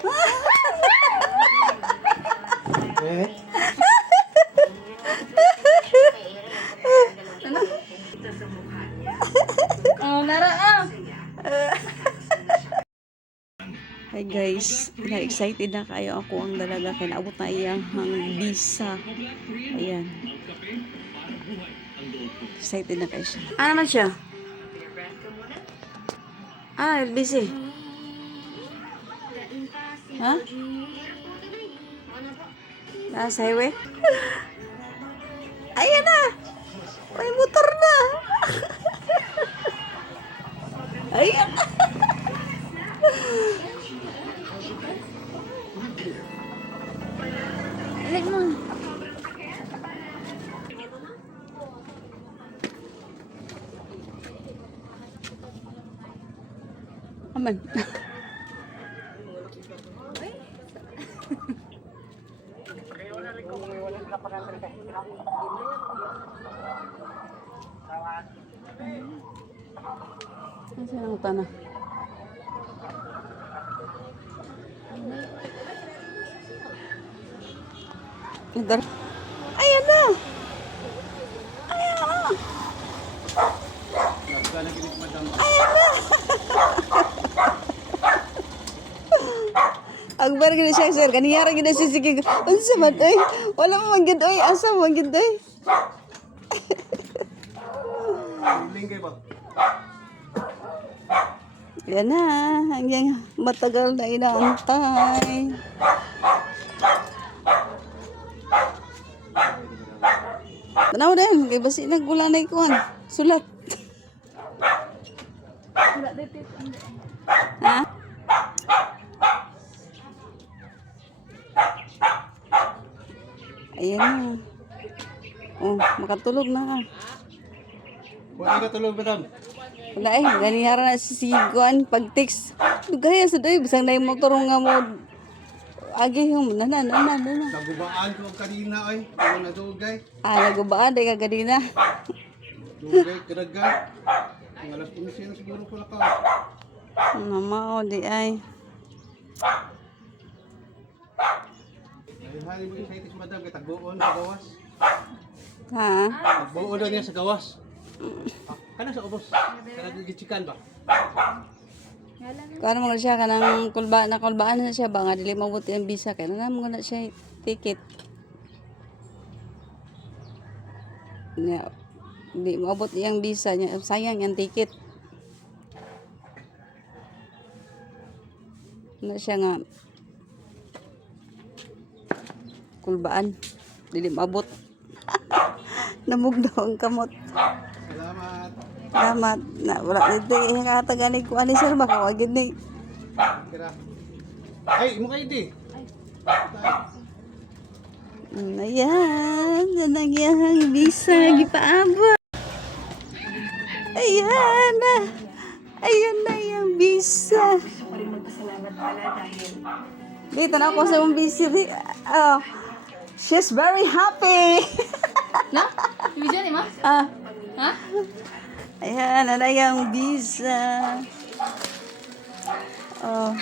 Eh? Oh, Nara ah. Hi guys, na-excited na kayo ako ang dalaga kay naabot na iyang visa. Ayan. Excited na kayo siya. Ano naman siya? Ah, busy. Ha? Nasa highway? Ayan na! May motor na! Ayan na! Aman. Kasi ang tanah. Idar. Ayan na. Ayan na. Ayan Agbar gina siya sir, kaniyara gina siya sige. Unsa man ay? Wala mo man gid oy, asa mo gid ba? Yan na, hanggang matagal na inaantay. Tanaw din, kay basi naggulanay ko an. Sulat. Wala dito. Ayan na. Oh, makatulog na ka. Huwag ka tulog, madam. Wala eh, ganihara na si Siguan pag-text. Gaya sa doy, bisang na yung motor nga mo. Agi yung nana, nana, nana. Nagubaan ko kanina ay. Ako na dugay. Ah, nagubaan, day ka ganina. Dugay, kiragay. Ang alas pumisino siguro pala ka. Namao, di ay. Hari mo sa itis, madam. Kaya tagbuon sa gawas. Ha? Tagbuon na niya sa gawas. Ah, kana sa ubos. Kana gichikan ba? Kano mo na siya, kanang kulba, na kulbaan na siya ba, nga dili mabuti ang visa, kaya na mo na siya ticket. Nga, di maabot iyang visa niya, sayang yung ticket. Na siya nga, kulbaan, dili maabot. Namugdaw ang kamot. Salamat. Salamat. Na, wala, hindi, nakataganig ko, ani sir, baka wagin ni. Kira. Ay, imo kayo di. Ayan, yan ang iyang visa, gipaabot. Ayan na. Ayan na yung visa. Dito na ako sa mong di- Oh, she's very happy. Na? Ibig dyan, ma? ah, Ha? ayan na yung visa. Oh,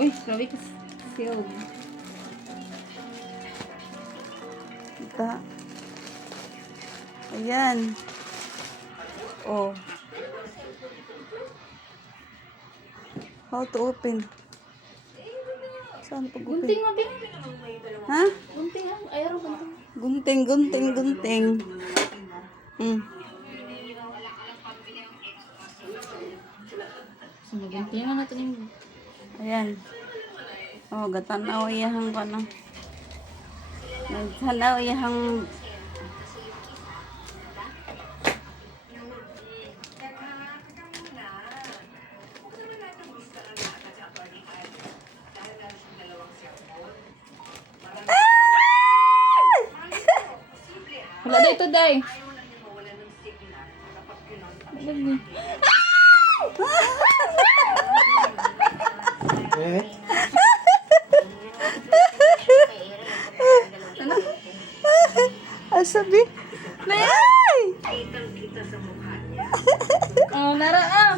Uy, grabe ka sealed. ika. Ayan. Oh. How to open? Saan pag open? Gunting mo, Bin. Ha? Gunting, ah. Ayaro, gunting. Gunting, gunting, gunting. Hmm. Sumaguntingan natin yung... Ayan. Oh, gatanaw iyahang ko na. Nagtanaw iyahang Wala dito, day. Eh? Asabi. Nay! Oh, Nara ah.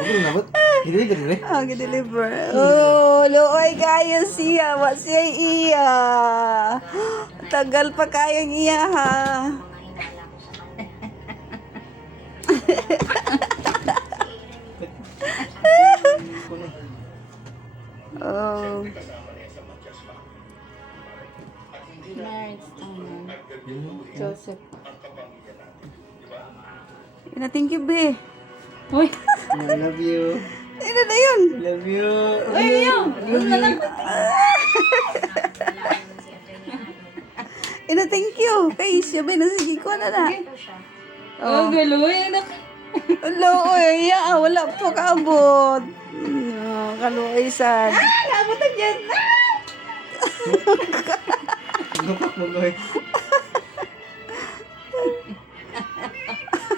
Ako rin nabot. Hindi ka rin. Ang deliver. Oh, luoy kayo siya. Wa siya iya. Tagal pa kayong iya ha. oh. Nice. Joseph. Ina, thank you, be. Uy! I love you. Ina na yun. Love you. Uy, yun! Ano na lang? Ina, thank you. Kay siya, be. Nasige ko na na. Oh, galoy. Anak. Hello, oy. Ya, wala po kaabot. No, kaluoy sad. Ah, dyan. Lupak mo ko eh.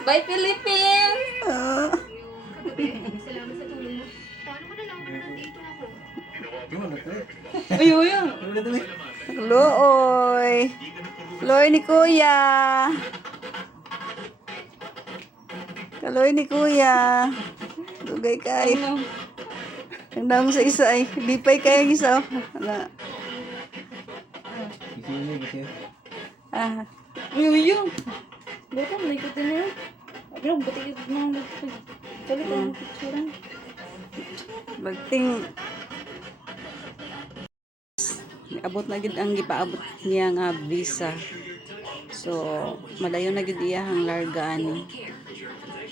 Bye, Philippines! Uy, uy. Looy. Looy ni Kuya. Kaloy ni Kuya. Dugay kay. Ano? Ang dami sa isa ay. Lipay kay ang isa. Ala. Gisi yun. Ah. Uy, uy, uy. Ba't ang naikutin na yun? Pero, buti ka mga buti. Kalit ang picture. Bagting. Abot na gid ang gipaabot niya nga visa. So, malayo na gid iya ang larga ani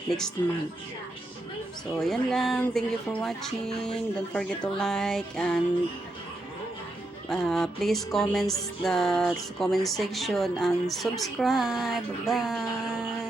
next month. So, yan lang. Thank you for watching. Don't forget to like and uh, please comments the comment section and subscribe. Bye-bye.